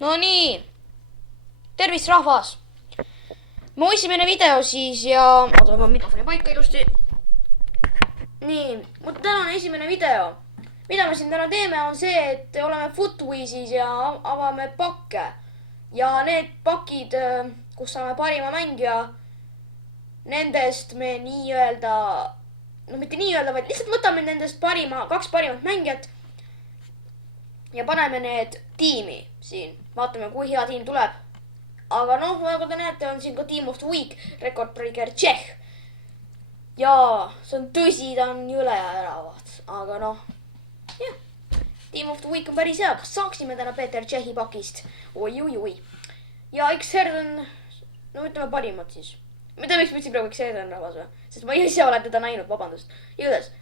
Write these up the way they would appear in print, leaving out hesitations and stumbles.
No nii, tervist rahvas. mu esimene video siis ja oota, ma mikrofoni paika ilusti. Nii, mu tänane esimene video. Mida me siin täna teeme on see, et oleme Footwizis ja avame pakke. Ja need pakid, kus saame parima mängija, nendest me nii-öelda, no mitte nii-öelda, vaid lihtsalt võtame nendest kaks parimat mängijat ja paneme need tiimi siin. Vaatame, kui hea tiim tuleb. Aga noh, nagu te näete, on siin ka Team of the Week rekordbreaker Tšehh. Ja see on tõsi, ta on jõle äravat. Aga noh, jah. Team of the Week on päris hea. Kas saaksime täna Peeter Tšehhi pakist? Oi. Ja X-Herd on, no ütleme parimad siis. Mida miks ma ütlesin praegu X-Herd on rahvas või? Sest ma ise olen teda näinud, vabandust. Igatahes,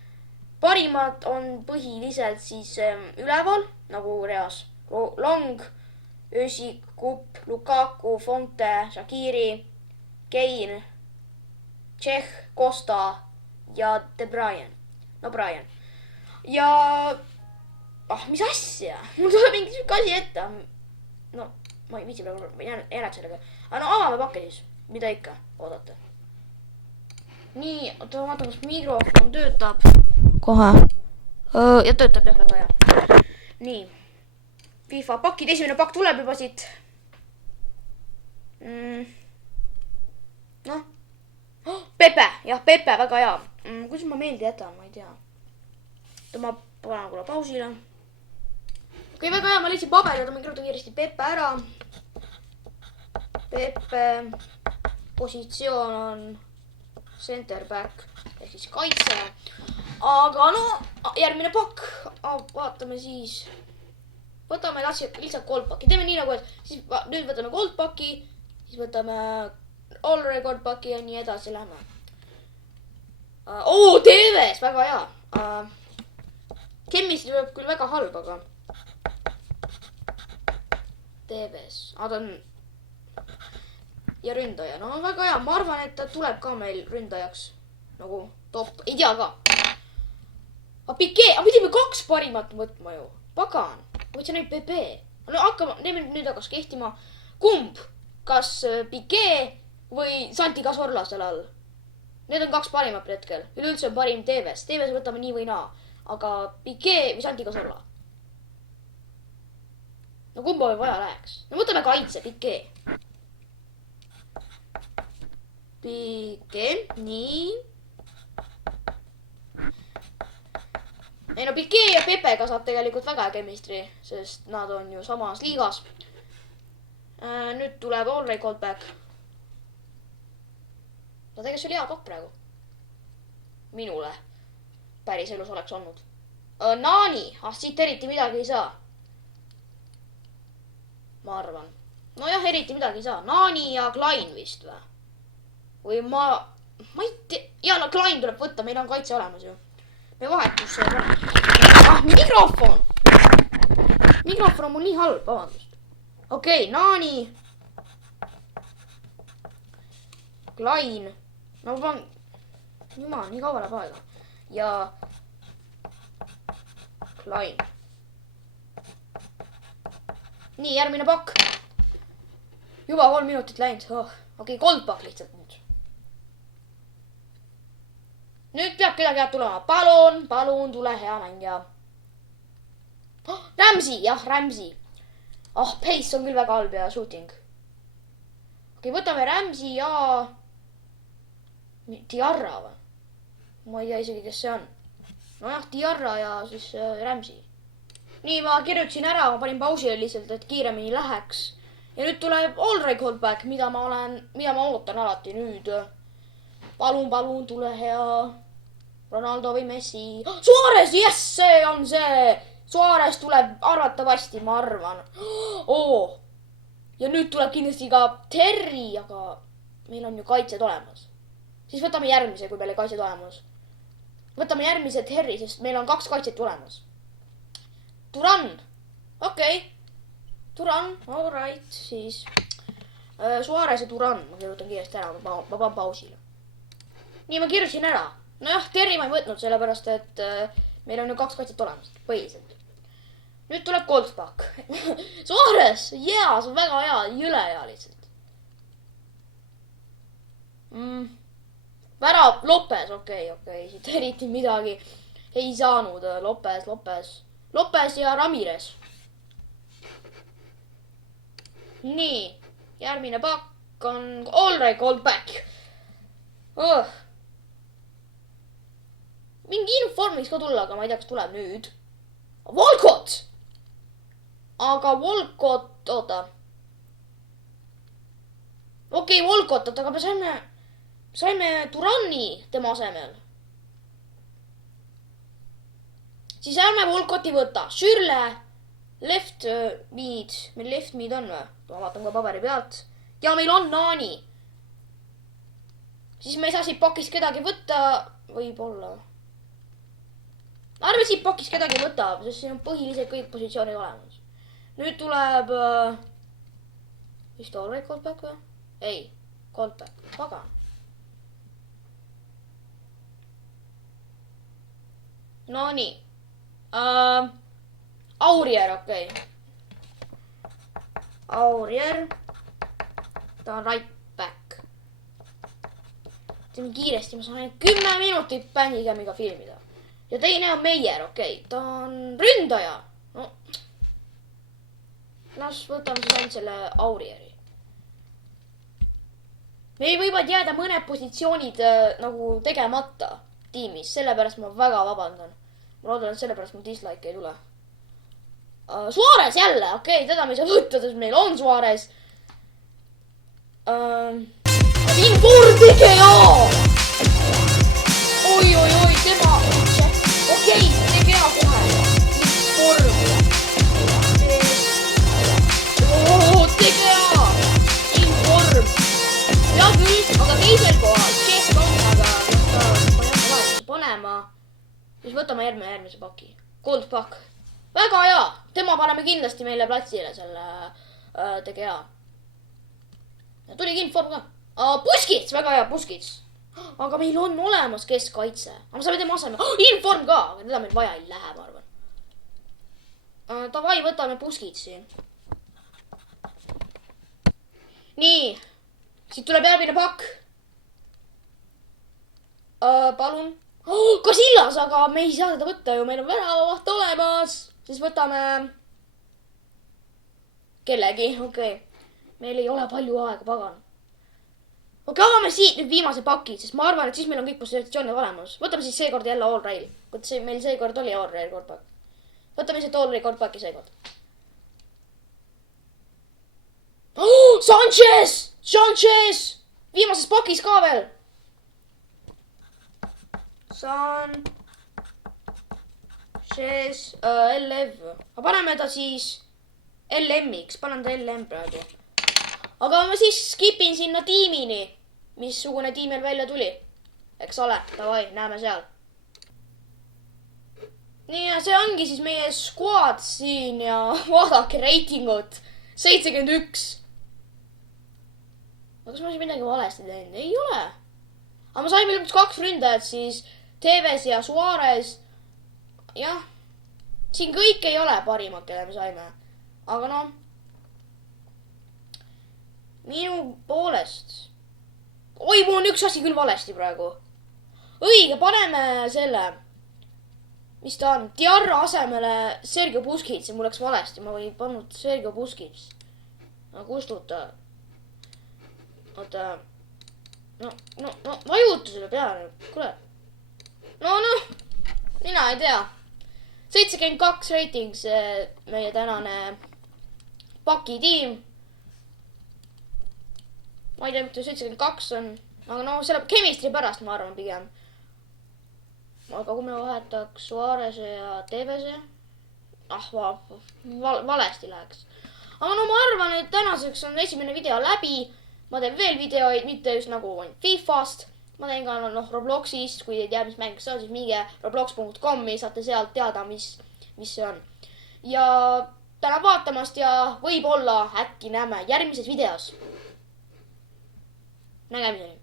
parimad on põhiliselt siis üleval, nagu reas. Long, Ösik, Kupp, Lukaku, Fonte, Shaqiri, Kane, Tšehh, Costa ja De Bruyne. No Brian. Ja mis asja? Mul tuleb mingi siuke asi ette. No, ma ei viitsi praegu, ma jäänud sellega. Aga no avame pakke siis. Mida ikka oodata? Nii, oota, ma vaatan, kas mikrofon töötab. Kohe. Ja töötab jah, väga hea. Nii. FIFA pakid, esimene pakk tuleb juba siit. Noh. Pepe, jah, Pepe, väga hea. Kuidas ma meelde jätan, ma ei tea. Ma panen kuule pausile. Okei, väga hea, ma leidsin paberi, ma kirjutan kiiresti Pepe ära. Pepe positsioon on center back ehk siis kaitse. Aga no, järgmine pakk. Vaatame siis. Võtame lihtsalt goldpaki. Teeme nii nagu, et siis nüüd võtame goldpaki, siis võtame all record paki ja nii edasi lähme. TVs, väga hea. Chemistry võib küll väga halb, aga TVs. Ta on ja ründaja. No väga hea, ma arvan, et ta tuleb ka meil ründajaks. Nagu top, ei tea ka. Piqué, pidime kaks parimat võtma ju. Pagan. Võtsin neid PP. No hakkame, neeme nüüd hakas kehtima. Kumb? Kas Piqué või Santi Cazorla selle all? Need on kaks parimat hetkel. Üleüldse on parim TVs. TVs võtame nii või naa. Aga Piqué või Santi Cazorla? No kumba või vaja läheks? No võtame kaitse, Piqué. Piqué, nii. Ei no Piqué ja Pepega saab tegelikult väga chemistry, sest nad on ju samas liigas. Nüüd tuleb all record back. No tegelikult see oli hea pakk praegu. Minule. Päris elus oleks olnud. Nani, siit eriti midagi ei saa. Ma arvan. Nojah, eriti midagi ei saa. Nani ja Klein vist või? Või ma ei tea. Ja no Klein tuleb võtta, meil on kaitse olemas ju. Me vahetus see. Mikrofon! Mikrofon on mul nii halb, vabandust. Okei, Nani. Klein. No ma pean. Jumal, nii kaua läheb aega. Ja Klein. Nii, järgmine pakk. Juba 3 minutit läinud. Okei, goldpakk lihtsalt nüüd. Nüüd peab kedagi head tulema. Palun, tule hea mängija. Ramsey, jah, Ramsey. Pace on küll väga halb ja shooting. Okei, võtame Ramsey ja Diarra või? Ma ei tea isegi, kes see on. Nojah, Diarra ja siis Ramsey. Nii, ma kirjutasin ära, ma panin pausile lihtsalt, et kiiremini läheks. Ja nüüd tuleb all record back, mida ma ootan alati nüüd. Palun, tule hea. Ronaldo või Messi. Suarez, yes, see on see. Suarez tuleb arvatavasti, ma arvan. Ja nüüd tuleb kindlasti ka Terry, aga meil on ju kaitsed olemas. Siis võtame järgmise, kui meil on kaitsed olemas. Võtame järgmise Terry, sest meil on 2 kaitset olemas. Turan. Okei. Turan, all right, siis. Suarez ja Turan, ma kirjutan kiiresti ära, ma panen pausile. Nii, ma kirjutasin ära. Nojah, Terry ma ei võtnud, sellepärast, et meil on ju 2 kaitset olemas, põhiliselt. nüüd tuleb Goldbach. Suarez, jaa, see on väga hea, jõle hea lihtsalt. Värav, Lopez, okei, siit eriti midagi ei saanud. Lopez ja Ramirez. nii, järgmine pakk on Allray Goldbach. mingi inform võiks ka tulla, aga ma ei tea, kas tuleb nüüd. Volkot! aga Volkot, oota. okei, Volkot, aga me saime Durani tema asemel. siis ärme Volkoti võta. Schürrle, left mid. meil left mid on või? ma vaatan ka paberi pealt. ja meil on Nani. siis me ei saa siit pakist kedagi võtta. võib-olla. ärme siit pakist kedagi võta, sest siin on põhiliselt kõik positsioonid olemas. nüüd tuleb vist Allray Goldbach või? ei, Goldbach, pagan. no nii. Aurier, okei. Aurier. ta on right back. teeme kiiresti, ma saan ainult 10 minutit Bängigamiga filmida. ja teine on Meier, okei. ta on ründaja. no. las võtame siis ainult selle Aurieri. meil võivad jääda mõned positsioonid nagu tegemata tiimis, sellepärast ma väga vabandan. ma loodan, et sellepärast mul dislike ei tule. Suarez jälle, okei, teda me ei saa võtta, sest meil on Suarez. Inform TGA! oi, tema. okei, TGA kohe. TGA! Inform. hea küll, aga teisel kohal. Chess on, aga ma ei hakka vahetusse panema. siis võtame järgmise paki. Goldbach. väga hea. tema paneme kindlasti meile platsile selle TGA. tuli inform ka. Puskits, väga hea, Puskits. aga meil on olemas keskkaitse. aga me saame tema asemel. Inform ka, aga teda meil vaja ei lähe, ma arvan. Davai, võtame Puskitsi. nii. siit tuleb järgmine pakk. palun. Casillas, aga me ei saa teda võtta ju, meil on väravavaht olemas. siis võtame kellegi, okei. meil ei ole palju aega, pagan. okei, avame siit nüüd viimase paki, sest ma arvan, et siis meil on kõik positsioonid olemas. võtame siis seekord jälle Allray. meil seekord oli Allray Goldbach. võtame lihtsalt Allray Goldbachi seekord. Sanchez! viimases pakis ka veel. Sanchez, LF. aga paneme ta siis LM-iks, panen ta LM praegu. aga ma siis skipin sinna tiimini, missugune tiim meil välja tuli. eks ole, davai, näeme seal. nii, ja see ongi siis meie squad siin ja vaadake reitingut. 71. aga kas ma siin midagi valesti teinud? ei ole. aga ma saime lõpuks 2 ründajat siis. Tevez ja Suarez. jah. siin kõik ei ole parimad, kelle me saime. aga noh. minu poolest. oi, mul on üks asi küll valesti praegu. õige, paneme selle. mis ta on? Diarra asemele Sergei Puskits ja mul läks valesti. ma olin pannud Sergei Puskits. no kustuta. oota. no, vajuta selle peale. kuule. noh. mina ei tea. 72 reiting see meie tänane pakitiim. ma ei tea, mitte 72 on. aga no selle chemistry pärast ma arvan pigem. aga kui me vahetaks Suareze ja Teveze. valesti läheks. aga no ma arvan, et tänaseks on esimene video läbi. ma teen veel videoid, mitte just nagu FIFA-st. ma teen ka Robloxist, kui ei tea, mis mäng see on, siis minge roblox.com-i, saate sealt teada, mis see on. ja tänan vaatamast ja võib-olla äkki näeme järgmises videos. nägemiseni.